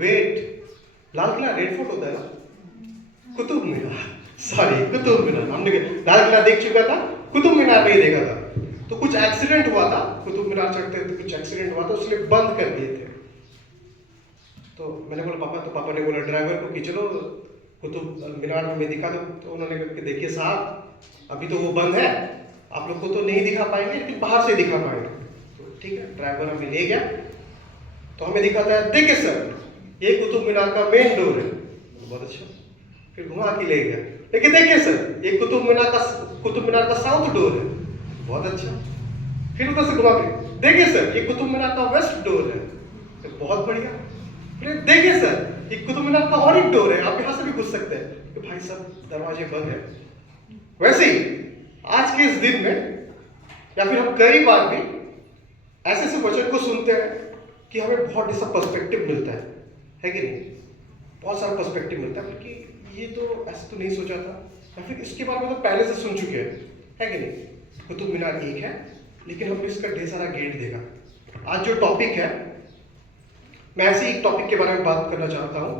Wait, Lal Qila red fort होता है ना, कुतुब मीनार, सॉरी कुतुब मीनार, हमने लाल किला देख चुका था, कुतुब मीनार नहीं देखा था। तो कुछ एक्सीडेंट हुआ था, कुतुब मीनार चढ़ते थे कुछ एक्सीडेंट हुआ था, इसलिए बंद कर दिए थे। तो मैंने बोला पापा, तो पापा ने बोला ड्राइवर को कि चलो कुतुब मीनार में दिखा दो। तो उन्होंने कहा कि देखिए साहब अभी तो वो बंद है, आप लोग को तो नहीं दिखा पाएंगे लेकिन बाहर से दिखा पाएंगे। तो ठीक है, ड्राइवर हमें ले गया, तो हमें दिखाता है देखिए सर ये कुतुब मीनार का मेन डोर है। बहुत अच्छा, फिर घुमा के ले गया, लेकिन देखिए सर ये कुतुब मीनार का साउथ डोर है। बहुत अच्छा, फिर उधर से घुमा के देखिए सर ये कुतुब मीनार का वेस्ट डोर है। तो बहुत बढ़िया, फिर देखिए सर ये कुतुब मीनार का और एक डोर है, आप यहाँ से भी घुस सकते हैं। तो भाई साहब दरवाजे बंद है। वैसे ही आज के इस दिन में या फिर हम कई बार भी ऐसे ऐसे वचन को सुनते हैं कि हमें बहुत ऐसा पर्सपेक्टिव मिलता है कि नहीं, बहुत सारा पर्सपेक्टिव मिलता है कि ये तो ऐसे तो नहीं सोचा था, या फिर इसके बारे में तो पहले से सुन चुके हैं, है कि नहीं। कुतुब मीनार एक है लेकिन हमने इसका ढेर सारा गेट देखा। आज जो टॉपिक है, मैं ऐसे एक टॉपिक के बारे में बात करना चाहता हूँ,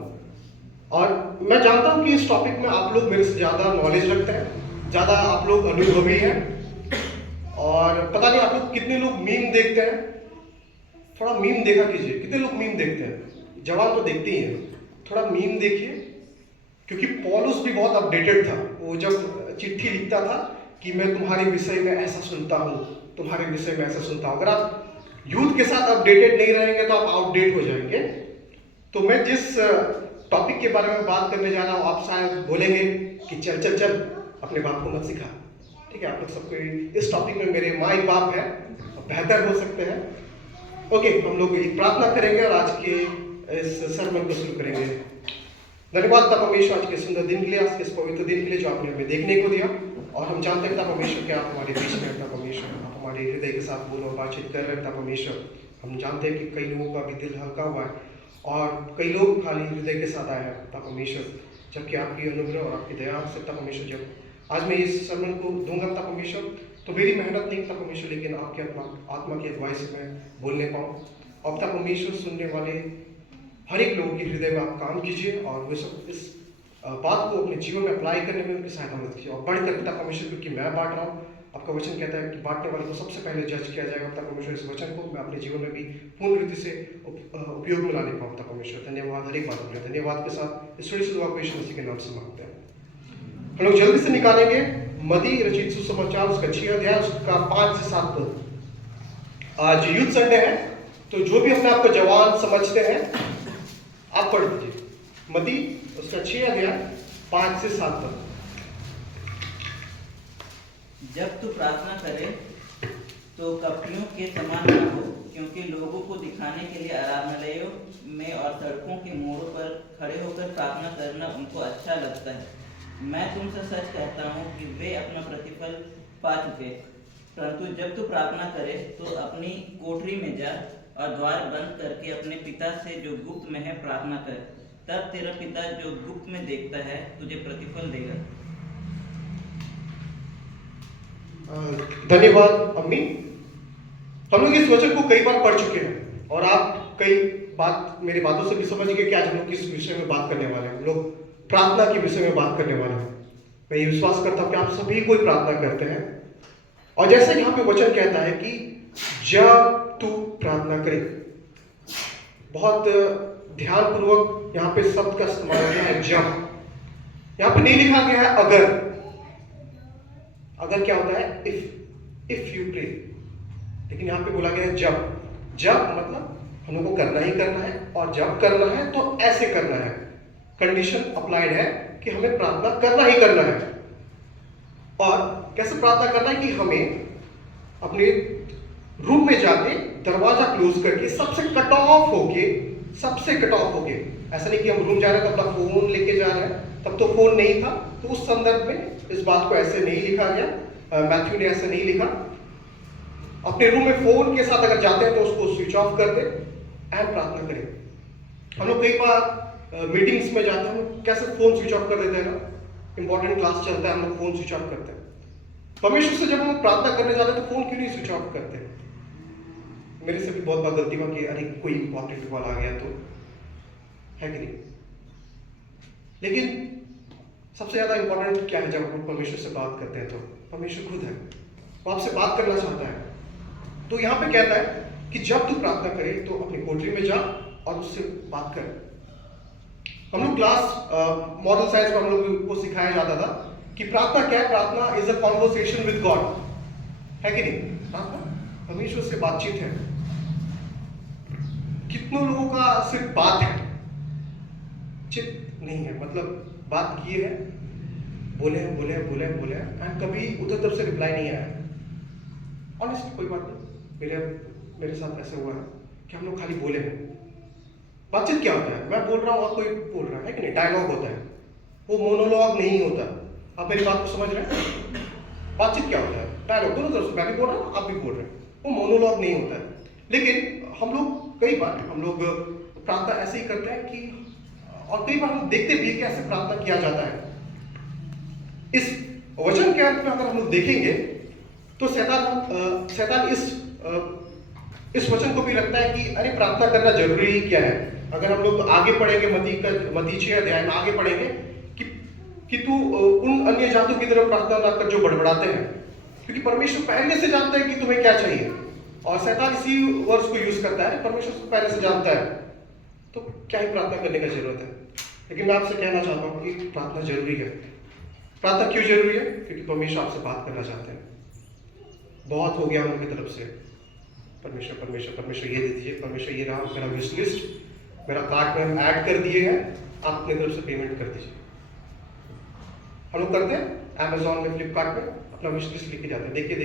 और मैं जानता हूँ कि इस टॉपिक में आप लोग मेरे से ज़्यादा नॉलेज रखते हैं, ज़्यादा आप लोग अनुभवी हैं, और पता नहीं आप लोग कितने लोग मीम देखते हैं। थोड़ा मीम देखा कीजिए, कितने लोग मीम देखते हैं, जवान तो देखते ही हैं, थोड़ा मीम देखिए, क्योंकि पौलुस भी बहुत अपडेटेड था। वो जब चिट्ठी लिखता था कि मैं तुम्हारे विषय में ऐसा सुनता हूँ, तुम्हारे विषय में ऐसा सुनता हूँ। अगर आप यूथ के साथ अपडेटेड नहीं रहेंगे तो आप आउटडेट हो जाएंगे। तो मैं जिस टॉपिक के बारे में बात करने जा रहा हूँ, आप शायद बोलेंगे कि चल चल चल अपने बाप को मत सिखा। ठीक है, आप लोग सबको इस टॉपिक में मेरे माँ बाप है, बेहतर हो सकते हैं। ओके, हम लोग एक प्रार्थना करेंगे और आज के इस सरमन को शुरू करेंगे। धन्यवाद पिता परमेश्वर आज के सुंदर दिन के लिए, आज के इस पवित्र दिन के लिए जो आपने हमें देखने को दिया। और हम जानते हैं पिता परमेश्वर कि आप हमारे बीच में पिता परमेश्वर, आप हमारे हृदय के साथ बोलो बातचीत कर रहे हैं पिता परमेश्वर। हम जानते हैं कि कई लोगों का भी दिल हल्का हुआ है और कई लोग खाली हृदय के साथ आए हैं पिता परमेश्वर, जबकि आपकी अनुग्रह और आपकी दया से पिता परमेश्वर जब आज मैं इस सरमन को दूंगा पिता परमेश्वर, तो मेरी मेहनत नहीं पिता परमेश्वर, लेकिन आपके आत्मा की अगुवाई से मैं बोलने पाऊँ। और पिता परमेश्वर सुनने वाले हर एक लोगों के हृदय में आप काम कीजिए और वे सब इस बात को अपने जीवन में अप्लाई करने में उनकी सहायता मदद कीजिए। और बढ़कर पिता परमेश्वर, क्योंकि मैं बांट रहा हूँ, आपका वचन कहता है कि बांटने वाले को सबसे पहले जज किया जाएगा। पिता परमेश्वर इस वचन को मैं अपने जीवन में भी पूर्ण रीति से उपयोग में लाने पाऊँ। पिता परमेश्वर धन्यवाद, हर एक बात के लिए धन्यवाद के साथ इस छोटी सी दुआ को यीशु मसीह के नाम से मांगते हैं। हम लोग जल्दी से निकालेंगे मती रचित सुसमाचार उसका 6 अध्याय उसका 5 से 7 पद। आज यूथ संडे है, तो जो भी अपने आप को जवान समझते हैं आप पढ़ दीजिए मती उसका 6 अध्याय 5 से 7 पद। जब तू प्रार्थना करे तो कपटियों के समान न हो, क्योंकि लोगों को दिखाने के लिए आराधनालयों में और सड़कों के मोड़ों पर खड़े होकर प्रार्थना करना उनको अच्छा लगता है। मैं तुमसे सच कहता हूँ कि वे अपना प्रतिफल पा चुके। परंतु जब तू प्रार्थना करे तो अपनी कोठरी में जा और द्वार बंद करके अपने पिता से जो गुप्त में है प्रार्थना कर, तब तेरा पिता जो गुप्त में देखता है तुझे प्रतिफल देगा। धन्यवाद अम्मी। हम लोग इस वचन को कई बार पढ़ चुके हैं और आप कई बात मेरी बातों से भी समझ गए कि आज हम लोग किस विषय में बात करने वाले हैं। हम लोग प्रार्थना के विषय में बात करने वाले हैं। मैं ये विश्वास करता हूं कि आप सभी कोई प्रार्थना करते हैं, और जैसे यहाँ पे वचन कहता है कि जब तू प्रार्थना करे, बहुत ध्यानपूर्वक यहाँ पे शब्द का इस्तेमाल किया है जब। यहाँ पे नहीं लिखा गया है अगर। अगर क्या होता है इफ यू प्रे, लेकिन यहाँ पे बोला गया है जब। जब मतलब हम लोग को करना ही करना है, और जब करना है तो ऐसे करना है। कंडीशन अप्लाइड है कि हमें प्रार्थना करना ही करना है। और कैसे प्रार्थना करना है कि हमें अपने रूम में जाके दरवाजा क्लोज करके सबसे कट ऑफ होके, ऐसा नहीं कि हम रूम जा रहे हैं तब तक फोन लेके जा रहे हैं, तब तो फोन नहीं था। तो उस संदर्भ में इस बात को ऐसे नहीं लिखा गया, मैथ्यू ने ऐसे नहीं लिखा। अपने रूम में फोन के साथ अगर जाते हैं तो उसको स्विच ऑफ कर दे एंड प्रार्थना करें। हम लोग कई बार मीटिंग्स में जाते हैं, कैसे फोन स्विच ऑफ कर देते हैं ना, इंपॉर्टेंट क्लास चलता है हम लोग फोन स्विच ऑफ करते हैं। परमेश्वर से जब हम प्रार्थना करने जाते हैं तो फोन क्यों नहीं स्विच ऑफ करते? मेरे से भी बहुत बार गलती हुआ कि अरे कोई इंपॉर्टेंट कॉल आ गया तो है कि नहीं? लेकिन सबसे ज़्यादा इंपॉर्टेंट क्या है जब हम परमेश्वर से बात करते हैं? तो परमेश्वर खुद है, वो आपसे बात करना चाहता है। तो यहाँ पे कहता है कि जब तू प्रार्थना करे तो अपनी कोठरी में जा और उससे बात कर। हम लोग क्लास मॉडल साइंस में हम लोग को सिखाया जाता था कि प्रार्थना क्या है? प्रार्थना is a conversation with God, है कि नहीं? प्रार्थना परमेश्वर से बातचीत है। कितनों लोगों का सिर्फ बात है, चित नहीं है। मतलब बात किए है, बोले एंड कभी उधर तरफ से रिप्लाई नहीं आया। ऑनेस्टली कोई बात नहीं, मेरे साथ ऐसे हुआ है कि हम लोग खाली बोले हैं। बातचीत क्या होता है? मैं बोल रहा हूँ और कोई बोल रहा है कि नहीं? डायलॉग होता है, वो मोनोलॉग नहीं होता। आप मेरी बात को समझ रहे हैं? बातचीत क्या होता है? डायलॉग, दोनों तरफ से, मैं भी बोल रहा हूँ, आप भी बोल रहे हैं, वो मोनोलॉग नहीं होता है। लेकिन हम लोग कई बार हम लोग प्रार्थना ऐसे ही करते हैं कि, और कई बार हम देखते भी कि ऐसे प्रार्थना किया जाता है। इस वचन के अंत में अगर हम लोग देखेंगे तो शैतान इस वचन को भी रखता है कि अरे प्रार्थना करना जरूरी ही क्या है। अगर हम लोग आगे पढ़ेंगे, मत्ती 6 अध्याय में आगे पढ़ेंगे कि तू उन अन्य जातों की तरफ प्रार्थना ना कर जो बड़बड़ाते हैं, क्योंकि परमेश्वर पहले से जानता है कि तुम्हें क्या चाहिए। और शैतान इसी वर्ड्स को यूज करता है, परमेश्वर को पहले से जानता है, तो क्या ही प्रार्थना करने का जरूरत है। लेकिन मैं आपसे कहना चाहता हूँ कि प्रार्थना जरूरी है। प्रार्थना क्यों जरूरी है? क्योंकि परमेश्वर आपसे बात करना चाहते हैं। बहुत हो गया हम लोग की तरफ से, परमेश्वर ये दे दीजिए, परमेश्वर ये रहा मेरा विश लिस्ट, मेरा कार्ट में ऐड कर दिए हैं, आप अपने तरफ से पेमेंट कर दीजिए। हम लोग करते हैं अमेजोन में, फ्लिपकार्ट में अपना विश लिस्ट लेके जाते हैं। देखिए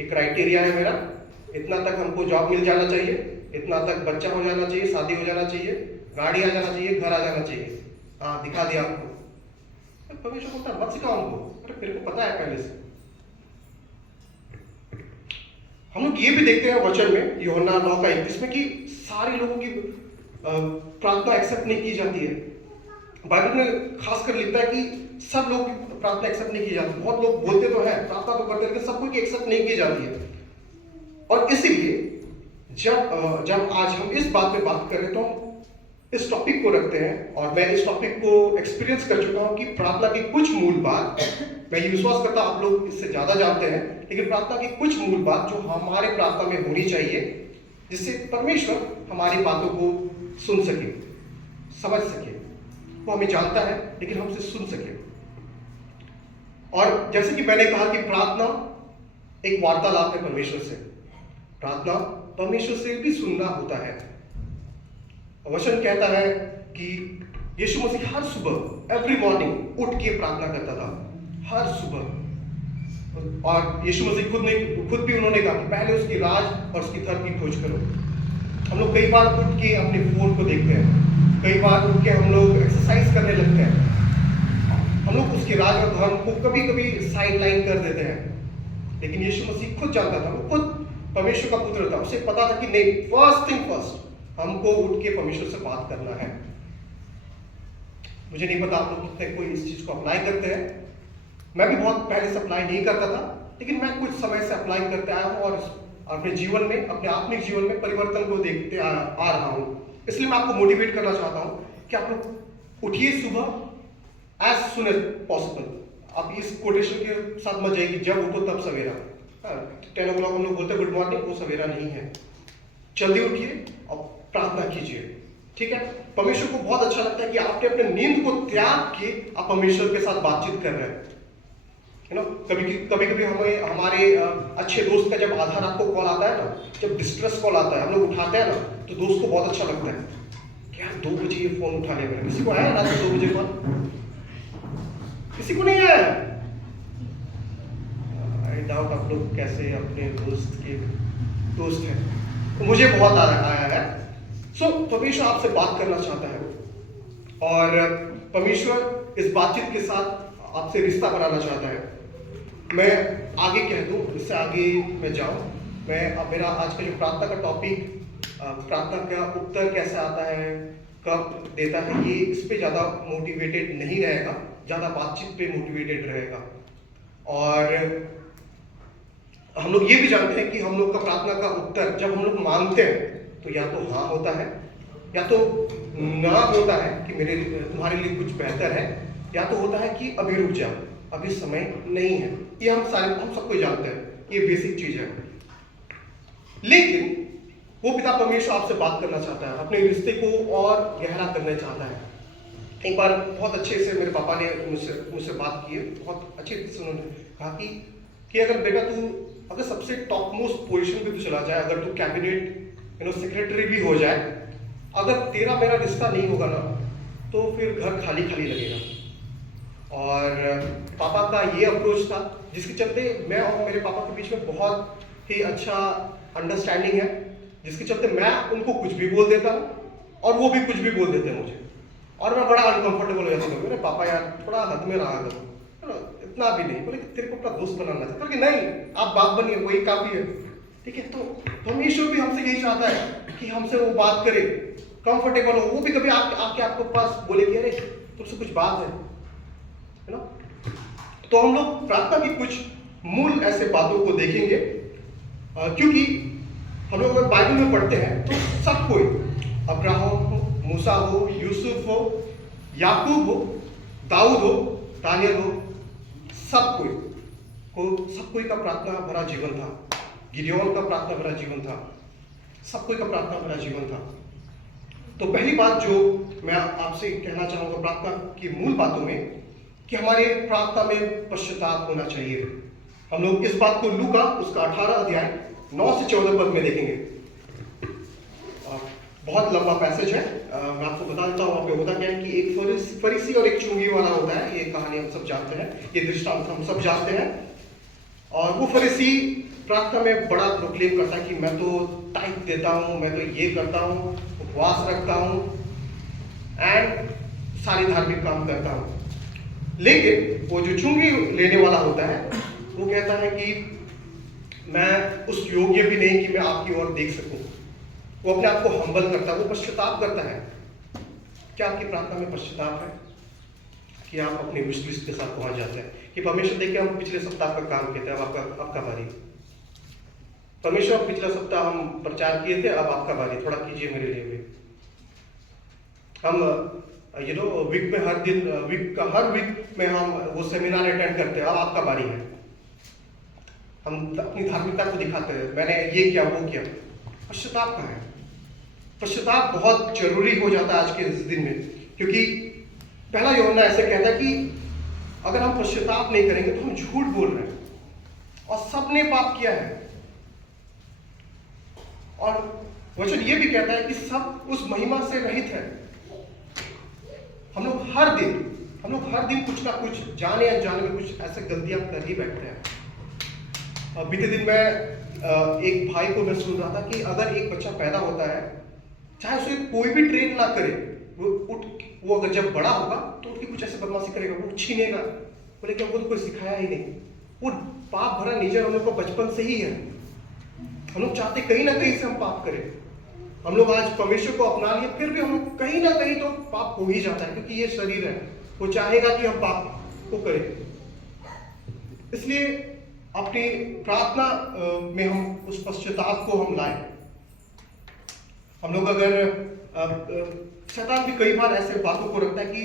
एक क्राइटेरिया है मेरा, इतना तक हमको जॉब मिल जाना चाहिए, इतना तक बच्चा हो जाना चाहिए, शादी हो जाना चाहिए, गाड़ी आ जाना चाहिए, घर आ जाना चाहिए। हाँ, दिखा दिया आपको। परमेश्वर बोलता है मत सिखाओ हमको, अरे मेरे को पता है पहले से। हम लोग ये भी देखते हैं वचन में, यूहन्ना 9:31 में, कि सारे लोगों की प्रार्थना एक्सेप्ट नहीं की जाती है। बाइबल में खासकर लिखता है कि सब लोग की प्रार्थना एक्सेप्ट नहीं की जाती। बहुत लोग बोलते तो हैं, प्रार्थना तो करते हैं, लेकिन सबको की एक्सेप्ट नहीं की जाती है। और इसीलिए जब आज हम इस बात पे बात करें तो हम इस टॉपिक को रखते हैं, और मैं इस टॉपिक को एक्सपीरियंस कर चुका हूं कि प्रार्थना की कुछ मूल बात, मैं ये विश्वास करता हूं आप लोग इससे ज्यादा जानते हैं, लेकिन प्रार्थना की कुछ मूल बात जो हमारे प्रार्थना में होनी चाहिए, जिससे परमेश्वर हमारी बातों को सुन सके, समझ सके। वो हमें जानता है लेकिन हमसे सुन सके। और जैसे कि मैंने कहा कि प्रार्थना एक वार्तालाप है परमेश्वर से। प्रार्थना परमेश्वर से भी सुनना होता है। वचन कहता है कि यीशु मसीह हर सुबह, एवरी मॉर्निंग, उठ के प्रार्थना करता था, हर सुबह। और यीशु मसीह खुद भी उन्होंने कहा कि पहले उसकी राज और उसकी धर्म की खोज करो। हम लोग कई बार उठ के अपने फोन को देखते हैं, कई बार उठ के हम लोग एक्सरसाइज करने लगते हैं, हम लोग उसकी राज और धर्म को कभी कभी साइड लाइन कर देते हैं। लेकिन यीशु मसीह खुद जानता था, वो खुद परमेश्वर का पुत्र था, उसे पता था कि नहीं, फर्स्ट थिंग फर्स्ट, हमको उठ के परमेश्वर से बात करना है। मुझे नहीं पता आप लोग कितने कोई इस चीज को अप्लाई करते हैं। मैं भी बहुत पहले से अप्लाई नहीं करता था, लेकिन मैं कुछ समय से अप्लाई करते आया हूं और अपने जीवन में, अपने आत्मिक जीवन में परिवर्तन को देखते आ रहा हूं। इसलिए मैं आपको मोटिवेट करना चाहता हूं कि आप लोग उठिए सुबह एज सुन एज पॉसिबल। आप इस कोटेशन के साथ मत जाइए, जब उठो तब सवेरा। 10 o'clock हम लोग बोलते हैं गुड मॉर्निंग, वो सवेरा नहीं है। जल्दी उठिए और प्रार्थना कीजिए, ठीक है? परमेश्वर को बहुत अच्छा लगता है कि आपने अपने नींद को त्याग के आप परमेश्वर के साथ बातचीत कर रहे हैं। कभी कभी हमें हमारे अच्छे दोस्त का जब आधा रात को कॉल आता है ना, जब डिस्ट्रेस कॉल आता है, हम लोग उठाते हैं ना, तो दोस्त को बहुत अच्छा लगता है कि यार 2 बजे ये फोन उठा ले। किसी को आया रात को 2 बजे कॉल? किसी को नहीं आया? आई डाउट आप लोग कैसे अपने दोस्त हैं। तो मुझे बहुत आया है। सो परमेश्वर आपसे बात करना चाहता है और परमेश्वर इस बातचीत के साथ आपसे रिश्ता बनाना चाहता है। मैं आगे कह दूं, इससे आगे मैं जाऊं, मैं मेरा आज का जो प्रार्थना का टॉपिक, प्रार्थना का उत्तर कैसे आता है, कब देता है, ये इस पे ज़्यादा मोटिवेटेड नहीं रहेगा, ज़्यादा बातचीत पे मोटिवेटेड रहेगा। और हम लोग ये भी जानते हैं कि हम लोग का प्रार्थना का उत्तर जब हम लोग मांगते हैं तो या तो हाँ होता है, या तो ना होता है कि मेरे तुम्हारे लिए कुछ बेहतर है, या तो होता है कि अभी रुक जाओ, अभी समय नहीं है। ये हम सबको जानते हैं, ये बेसिक चीज है। लेकिन वो पिता परमेश्वर आपसे बात करना चाहता है, अपने रिश्ते को और गहरा करना चाहता है। एक बार बहुत अच्छे से मेरे पापा ने मुझसे बात की है, बहुत अच्छे से उन्होंने कहा कि अगर बेटा तू अगर सबसे टॉप मोस्ट पोजीशन पे तू चला जाए, अगर तू कैबिनेट सेक्रेटरी भी हो जाए, अगर तेरा मेरा रिश्ता नहीं होगा ना, तो फिर घर खाली खाली लगेगा। और पापा का ये अप्रोच था, जिसके चलते मैं और मेरे पापा के बीच में बहुत ही अच्छा अंडरस्टैंडिंग है, जिसके चलते मैं उनको कुछ भी बोल देता हूँ और वो भी कुछ भी बोल देते हैं मुझे, और मैं बड़ा अनकंफर्टेबल हो जाता हूँ। मेरे पापा यार थोड़ा हद में रहा करो, इतना भी नहीं। बोले कि तेरे को अपना दोस्त बनाना चाहता कि नहीं, आप बात बनिए, वही काफी है। ठीक है, तो परमेश्वर भी हमसे यही चाहता है कि हमसे वो बात करे, कंफर्टेबल हो। वो भी कभी आके आपके पास बोले कि अरे तुमसे कुछ बात है ना। तो हम लोग प्रार्थना की कुछ मूल ऐसे बातों को देखेंगे, क्योंकि हम लोग अगर बाइबल में पढ़ते हैं तो सब कोई, अब्राहम हो, मूसा हो, यूसुफ हो, याकूब हो, दाऊद हो, दानियल हो, सब कोई का प्रार्थना भरा जीवन था। गिdeon का प्रार्थना भरा जीवन था, सब कोई का प्रार्थना भरा जीवन था। तो पहली बात जो मैं आपसे कहना चाहूंगा प्रार्थना की मूल बातों में, कि हमारे प्रार्थना में पश्चाताप होना चाहिए। हम लोग इस बात को लूका उसका 18 अध्याय 9 से 14 पद में देखेंगे। बहुत लंबा पैसेज है, मैं आपको बता देता हूँ वहाँ पे होता क्या है कि एक फरीसी और एक चुंगी वाला होता है। ये कहानी हम सब जानते हैं, ये दृष्टांत हम सब जानते हैं। और वो फरीसी प्रार्थना में बड़ा प्रोक्लेम करता है कि मैं तो टाइप देता हूँ, मैं तो ये करता हूँ, उपवास रखता हूँ एंड सारे धार्मिक काम करता हूँ। लेकिन वो जो चुंगी लेने वाला होता है, वो कहता है कि मैं उस योग्य भी नहीं कि मैं आपकी ओर देख सकूं। वो अपने आप को हम्बल करता है, वो पश्चाताप करता है। क्या आपकी प्रार्थना में पश्चाताप है कि आप अपने विश लिस्ट के साथ पहुंच जाते हैं कि परमेश्वर देखिए हम पिछले सप्ताह का काम किए थे, अब आपका बारी। परमेश्वर पिछला सप्ताह हम प्रचार किए थे, अब आपका बारी, थोड़ा कीजिए मेरे लिए भी। हम वीक में हर वीक में हम वो सेमिनार अटेंड करते हैं, अब आपका बारी है। हम अपनी धार्मिकता को दिखाते हैं, मैंने ये किया वो किया। पश्चाताप कहाँ है? पश्चाताप बहुत जरूरी हो जाता है आज के इस दिन में, क्योंकि पहला यूहन्ना ऐसे कहता है कि अगर हम पश्चाताप नहीं करेंगे तो हम झूठ बोल रहे हैं, और सबने पाप किया है। और वचन ये भी कहता है कि सब उस महिमा से रहित है। हम लोग हर दिन कुछ ना कुछ जाने अनजाने में कुछ ऐसे गलतियां कर ही बैठते हैं। बीते दिन मैं एक भाई को मैं सुन रहा था कि अगर एक बच्चा पैदा होता है, चाहे उसे कोई भी ट्रेन ना करे, वो अगर जब बड़ा होगा तो उसकी कुछ ऐसे बदमाशी करेगा, वो छीनेगा। बोले क्या, वो तो कोई सिखाया ही नहीं। वो पाप भरा नेचर हम लोग को बचपन से ही है। हम लोग चाहते कहीं ना कहीं से हम पाप करें। हम लोग आज परमेश्वर को अपना लिए, फिर भी हम कहीं ना कहीं तो पाप हो ही जाता है, क्योंकि ये शरीर है, वो चाहेगा कि हम पाप को करें। इसलिए अपनी प्रार्थना में हम उस पश्चाताप को हम लाएं। हम लोग अगर शैतान भी कई बार ऐसे बातों को रखता है कि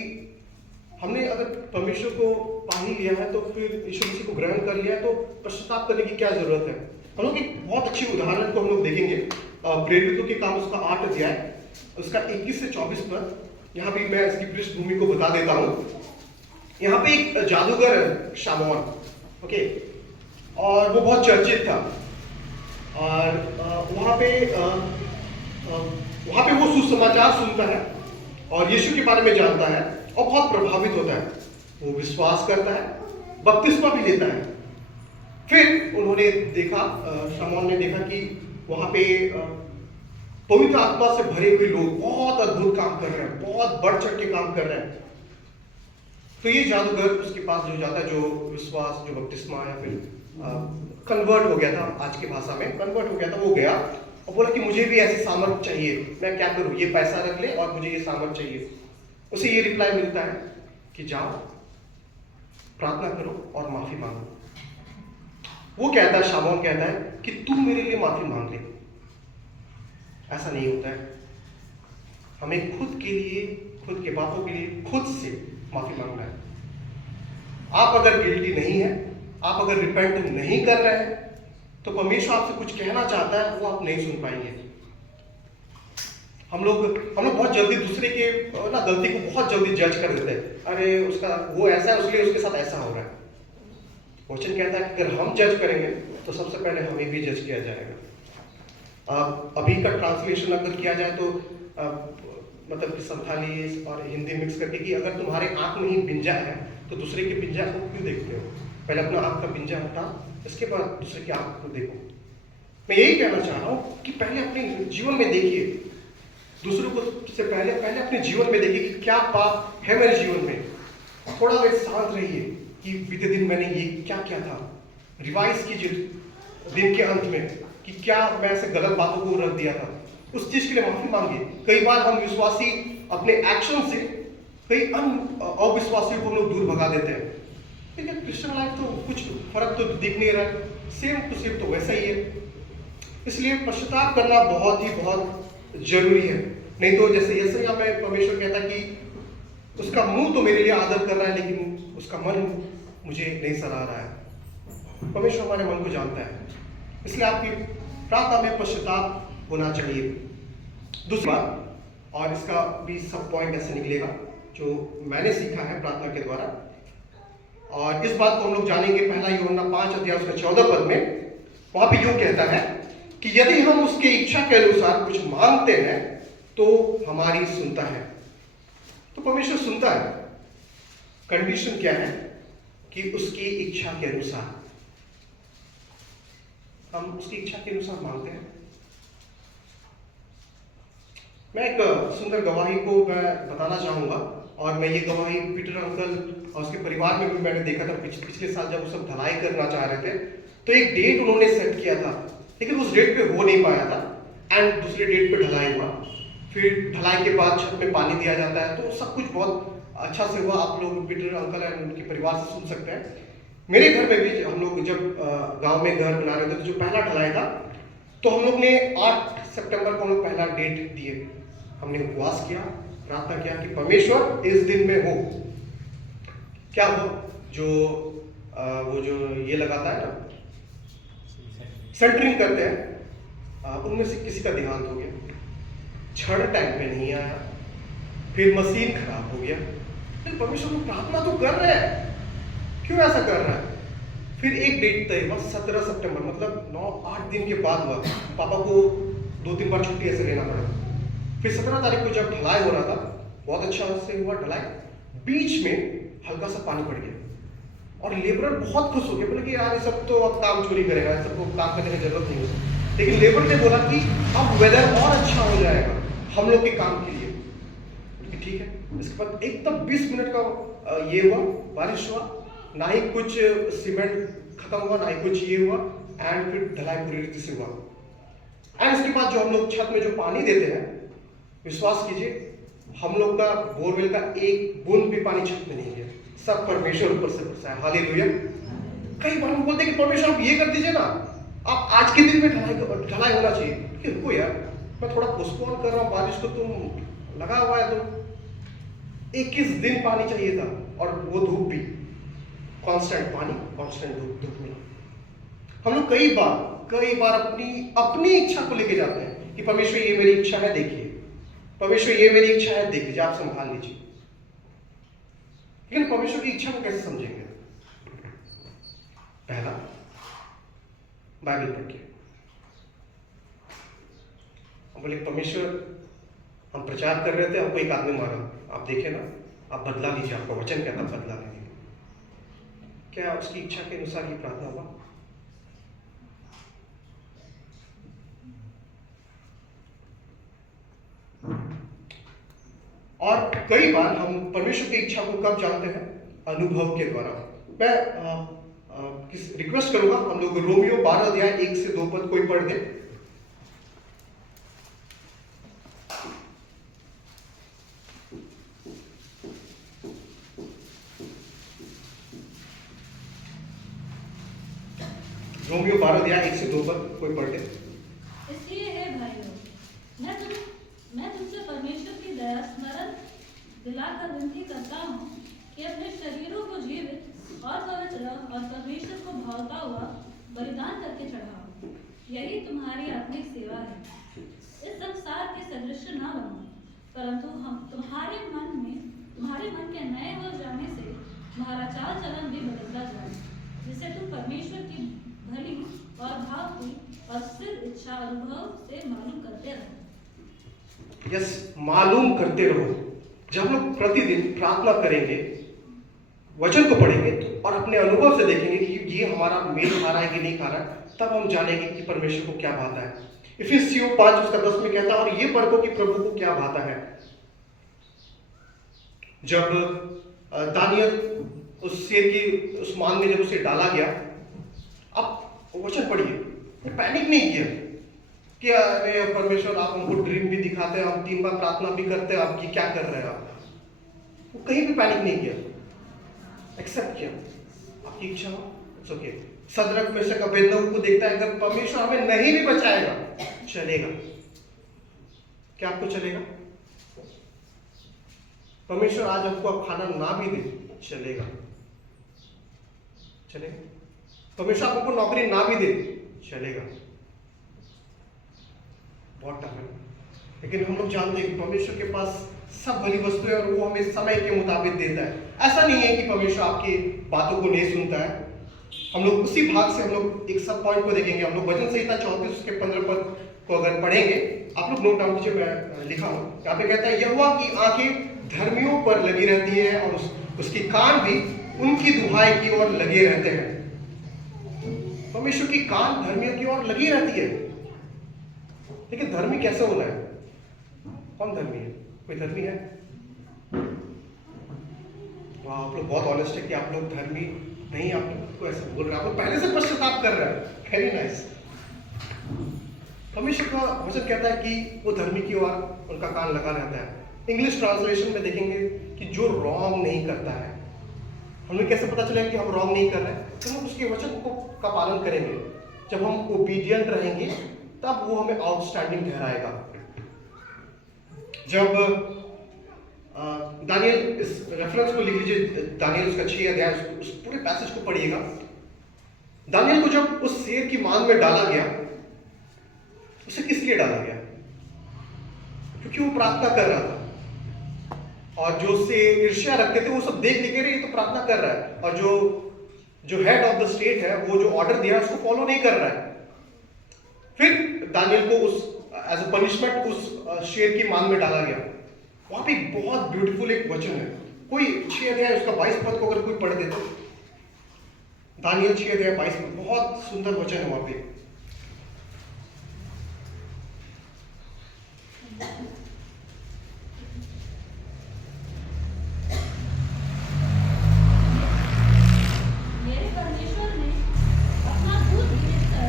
हमने अगर परमेश्वर को पा ही लिया है, तो फिर यीशु मसीह को ग्रहण कर लिया है, तो पश्चाताप करने की क्या जरूरत है। हम लोग एक बहुत अच्छी उदाहरण को हम लोग देखेंगे, प्रेरितों के काम उसका 8 अध्याय उसका 21 से 24 पद। यहाँ भी मैं इसकी पृष्ठभूमि को बता देता हूँ। यहाँ पे एक जादूगर शामौन, ओके, और वो बहुत चर्चित था। और वहाँ पे वो सुसमाचार सुनता है और यीशु के बारे में जानता है और बहुत प्रभावित होता है। वो विश्वास करता है, बपतिस्मा भी लेता है। फिर उन्होंने देखा, शामौन ने देखा कि वहाँ पे पवित्र आत्मा से भरे हुए लोग बहुत अद्भुत काम कर रहे हैं, बहुत बढ़ चढ़ के काम कर रहे हैं। तो ये जादूगर उसके पास जो जाता है, जो विश्वास, जो बपतिस्मा या फिर कन्वर्ट हो गया था, आज की भाषा में कन्वर्ट हो गया था, वो गया और बोला कि मुझे भी ऐसी सामर्थ चाहिए, मैं क्या करूं, ये पैसा रख ले और मुझे ये सामर्थ चाहिए। उसे ये रिप्लाई मिलता है कि जाओ, प्रार्थना करो और माफी मांगो। वो कहता है, शामौन कहता है कि तू मेरे लिए माफी मांग ले। ऐसा नहीं होता है। हमें खुद के लिए, खुद के पापों के लिए खुद से माफी मांगना है। आप अगर गिल्टी नहीं है, आप अगर रिपेंट नहीं कर रहे हैं, तो परमेश्वर आपसे कुछ कहना चाहता है, वो आप नहीं सुन पाएंगे। हम लोग बहुत जल्दी दूसरे के ना गलती को बहुत जल्दी जज कर देते हैं। अरे उसका वो ऐसा है, उसलिए उसके साथ ऐसा हो रहा है। क्वेश्चन कहता है कि अगर हम जज करेंगे तो सबसे पहले हमें भी जज किया जाएगा। अभी का ट्रांसलेशन अगर किया जाए तो मतलब कि संथाली और हिंदी मिक्स करके कि अगर तुम्हारे आंख में ही पिंजा है तो दूसरे के पिंजा को क्यों देखते हो? पहले अपना आंख का पिंजा हटा, इसके बाद दूसरे की आंख को देखो। मैं यही कहना चाह रहा हूँ कि पहले अपने जीवन में देखिए, दूसरों को से पहले अपने जीवन में देखिए कि क्या पाप है मेरे जीवन में। थोड़ा देर शांत रहिए कि बीते दिन मैंने ये क्या किया था। रिवाइज कीजिए दिन के अंत में कि क्या मैं ऐसे गलत बातों को रख दिया था, उस चीज के लिए माफी मांगिए। कई बार हम विश्वासी अपने एक्शन से कई अविश्वासियों को हम लोग दूर भगा देते हैं। लेकिन क्रिश्चियन लाइफ तो कुछ फर्क तो दिख नहीं रहा है, सेम टू सेम तो वैसा ही है। इसलिए पश्चाताप करना बहुत जरूरी है। नहीं तो जैसे यशायाह में परमेश्वर कहता कि उसका मुंह तो मेरे लिए आदर कर रहा है, लेकिन उसका मन मुझे नहीं सराह रहा है। परमेश्वर हमारे मन को जानता है, इसलिए आपकी प्रार्थना में पश्चाताप होना चाहिए। दूसरी बात, और इसका भी सब पॉइंट ऐसे निकलेगा जो मैंने सीखा है प्रार्थना के द्वारा, और इस बात को हम लोग जानेंगे पहला यूहन्ना 5 अध्याय उसका 14 पद में। वहां पे यूं कहता है कि यदि हम उसके इच्छा के अनुसार कुछ मांगते हैं तो हमारी सुनता है। तो परमेश्वर सुनता है, कंडीशन क्या है कि उसकी इच्छा के अनुसार। हम उसकी इच्छा के अनुसार मांगते हैं। मैं एक सुंदर गवाही को मैं बताना चाहूंगा, और मैं ये गवाही पीटर अंकल और उसके परिवार में भी मैंने देखा था। पिछले साल जब वो सब ढलाई करना चाह रहे थे तो एक डेट उन्होंने सेट किया था, लेकिन उस डेट पे हो नहीं पाया था, एंड दूसरे डेट पे ढलाई हुआ। फिर ढलाई के बाद छत में पानी दिया जाता है, तो सब कुछ बहुत अच्छा से हुआ। आप लोग पीटर अंकल एंड उनके परिवार से सुन सकते हैं। मेरे घर में भी हम लोग जब गांव में घर बना रहे थे तो जो पहला ढलाई था, तो हम लोग ने 8 सितंबर को हम लोग पहला डेट दिए। हमने उपवास किया, प्रार्थना किया कि परमेश्वर इस दिन में हो, क्या हो, जो वो जो ये लगाता है ना, सेंटरिंग करते हैं, उनमें से किसी का देहांत हो गया, छड़ टाइम पे नहीं आया, फिर मशीन खराब हो गया। लेकिन परमेश्वर को प्रार्थना तो कर रहे हैं, क्यों ऐसा कर रहा है? फिर एक डेट तय हुआ 17 सितंबर, मतलब 9-8 दिन के बाद हुआ। पापा को 2-3 बार छुट्टी ऐसे लेना पड़ा। फिर 17 तारीख को जब ढलाई हो रहा था, बहुत अच्छा से हुआ ढलाई। बीच में हल्का सा पानी पड़ गया और लेबरर बहुत खुश हो गए, बोले कि यार ये सब तो अब काम चोरी करेगा, सबको काम करने की जरूरत नहीं है। लेकिन लेबर ने बोला कि अब वेदर और अच्छा हो जाएगा हम लोग के काम के लिए। ठीक है, इसके बाद एकदम 20 मिनट का ये हुआ, बारिश हुआ, ना ही कुछ सीमेंट खत्म हुआ, ना ही कुछ ये हुआ, एंड फिर ढलाई पूरी रीति से हुआ। एंड इसके बाद जो हम लोग छत में जो पानी देते हैं, विश्वास कीजिए हम लोग का बोरवेल का एक बूंद भी पानी छत में नहीं गया, सब परमेश्वर ऊपर से बरसा है। हालेलुया। कई बार हम बोलते हैं कि परमेश्वर आप ये कर दीजिए ना, आप आज के दिन में ढलाई होना चाहिए। कि रुको यार, मैं थोड़ा पोस्टपोन कर रहा हूँ, बारिश को तुम लगा हुआ है, तो 21 दिन पानी चाहिए था, और वो धूप भी कांस्टेंट पानी, कांस्टेंट धूप में। हम लोग कई बार अपनी इच्छा को लेके जाते हैं कि परमेश्वर ये मेरी इच्छा है, देखिए परमेश्वर ये मेरी इच्छा है, देखिए आप संभाल लीजिए। लेकिन परमेश्वर की इच्छा को कैसे समझेंगे? पहला, बाइबल पढ़िए। हम बोले परमेश्वर, हम प्रचार कर रहे थे, हमको एक आदमी मारा, आप देखे ना, आप बदला लीजिए, आपका वचन कहता बदला लीजिए। क्या उसकी इच्छा के अनुसार ही प्रार्थना हुआ? और कई बार हम परमेश्वर की इच्छा को कब जानते हैं? अनुभव के द्वारा। मैं रिक्वेस्ट करूंगा, हम लोग रोमियो 12 अध्याय 1 से 2 पद कोई पढ़ दे। रोमियो 12 अध्याय 1 से 2 पद कोई पढ़ दे। इसलिए हे भाइयों, मैं तुमसे परमेश्वर की स्मरण दिलाकर विनती करता हूँ कि अपने शरीरों को जीवित और पवित्र और परमेश्वर को भावता हुआ बलिदान करके चढ़ाओ। यही तुम्हारी आत्मिक सेवा है। इस संसार के सदृश न बनो, परंतु हम तुम्हारे मन के नए हो जाने से तुम्हारा चाल चलन भी बदलता जाए, जिससे तुम परमेश्वर की भली और भावती और सिद्ध इच्छा अनुभव से मालूम करते रहो। यस, मालूम करते रहो। जब हम लोग प्रतिदिन प्रार्थना करेंगे, वचन को पढ़ेंगे और अपने अनुभव से देखेंगे कि ये हमारा मेल खा रहा है कि नहीं खा रहा है, तब हम जानेंगे कि परमेश्वर को क्या भाता है। इफिसियों 5:10 में कहता है, और ये परखो कि प्रभु को क्या भाता है। जब दानियल उस शेर की उस मान में जब उसे डाला गया, अब वचन पढ़िए, वो पैनिक नहीं किया कि अरे परमेश्वर आप हमको ड्रीम भी दिखाते हैं, हम 3 बार प्रार्थना भी करते हैं, आप ये क्या कर रहे हैं आप। वो कहीं भी पैनिक नहीं किया, एक्सेप्ट किया, आपकी इच्छा हो, इट्स ओके। सदरक मेशक अबेदनगो को देखता है, अगर परमेश्वर हमें नहीं भी बचाएगा चलेगा। क्या आपको चलेगा? परमेश्वर आज हमको अब खाना ना भी दे चलेगा, चलेगा। परमेश्वर आपको नौकरी ना भी दे चलेगा। बहुत टफ है, लेकिन हम लोग जानते हैं कि परमेश्वर के पास सब भली वस्तुएं और वो हमें समय के मुताबिक देता है। ऐसा नहीं है कि परमेश्वर आपकी बातों को नहीं सुनता है। हम लोग उसी भाग से हम लोग एक सब पॉइंट को देखेंगे। हम लोग वचन संहिता 34 उसके 15 पद को अगर पढ़ेंगे, आप लोग नोट डाउन कीजिए, मैं लिखा हूं। यहाँ पे कहता है, यहोवा की आंखें धर्मियों पर लगी रहती है और उसकी कान भी उनकी दुहाई की ओर लगे रहते हैं। परमेश्वर की कान धर्मियों की ओर लगी रहती है। लेकिन धर्मी कैसे होना है? कौन धर्मी है? कोई धर्मी है? आप लोग बहुत ऑनेस्ट है कि आप लोग धर्मी नहीं, आप लोग को ऐसे बोल रहे हैं, आप लोग पहले से पश्चाताप कर रहे हैं। Very nice. परमेश्वर का वचन कहता है कि वो धर्मी की ओर उनका कान लगा रहता है। इंग्लिश ट्रांसलेशन में देखेंगे कि जो रॉन्ग नहीं करता है। हमें कैसे पता चलेगा कि हम रॉन्ग नहीं कर रहे हैं? तो हम उसके वचन का पालन करेंगे। जब हम ओबीडियंट रहेंगे तब वो हमें आउटस्टैंडिंग ठहराएगा। जब दानियल, इस रेफरेंस को लिख लीजिए, दानियल उसका 6 अध्याय, उस पूरे पैसेज को पढ़िएगा। दानियल को जब उस शेर की मान में डाला गया, उसे किस लिए डाला गया? क्योंकि वो प्रार्थना कर रहा था, और जो उससे ईर्ष्या रखते थे वो सब देख के ये तो प्रार्थना कर रहा है, और जो हेड ऑफ द स्टेट है वो जो ऑर्डर दिया है उसको फॉलो नहीं कर रहा है। फिर दानियल को उस एज अ पनिशमेंट उस शेर की मान में डाला गया। वहां पे एक बहुत ब्यूटीफुल एक वचन है, कोई 6 अध्याय उसका 22 पद को अगर कोई पढ़ दे तो, दानियल 6 अध्याय 22 में बहुत सुंदर वचन है वहां पे। मेरे परमेश्वर ने अपना दूत भेजकर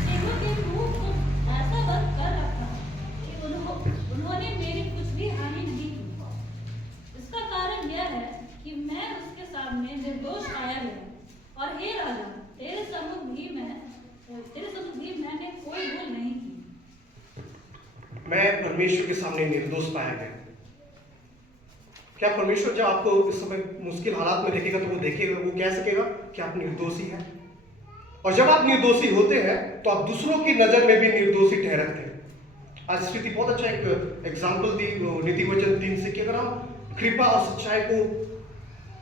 शेरों के मुंह को ऐसा बंद कर रखा कि उन्होंने मेरी कुछ भी हानि नहीं की। इसका कारण यह है कि मैं उसके सामने निर्दोष पाया गया, और हे राजा, तेरे सम्मुख भी मैंने कोई भूल नहीं की। मैं परमेश्वर के सामने निर्दोष पाया गया। क्या परमेश्वर जब आपको इस समय मुश्किल हालात में देखेगा तो वो देखेगा, वो कह सकेगा कि आप निर्दोषी हैं? और जब आप निर्दोषी होते हैं तो आप दूसरों की नजर में भी निर्दोषी ठहरते हैं। आज स्थिति बहुत अच्छा एक एग्जाम्पल दी नीति वचन 3 से कि अगर हम कृपा और सच्चाई को